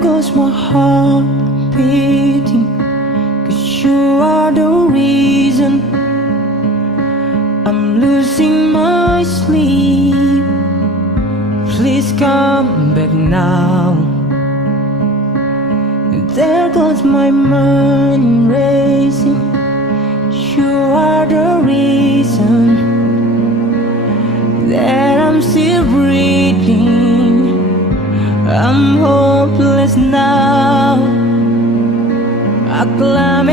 There goes my heart beating, 'cause you are the reason I'm losing my sleep. Please come back now. There goes my mind racing. You are the reason that I'm still breathing. I'm hopeless now. I climb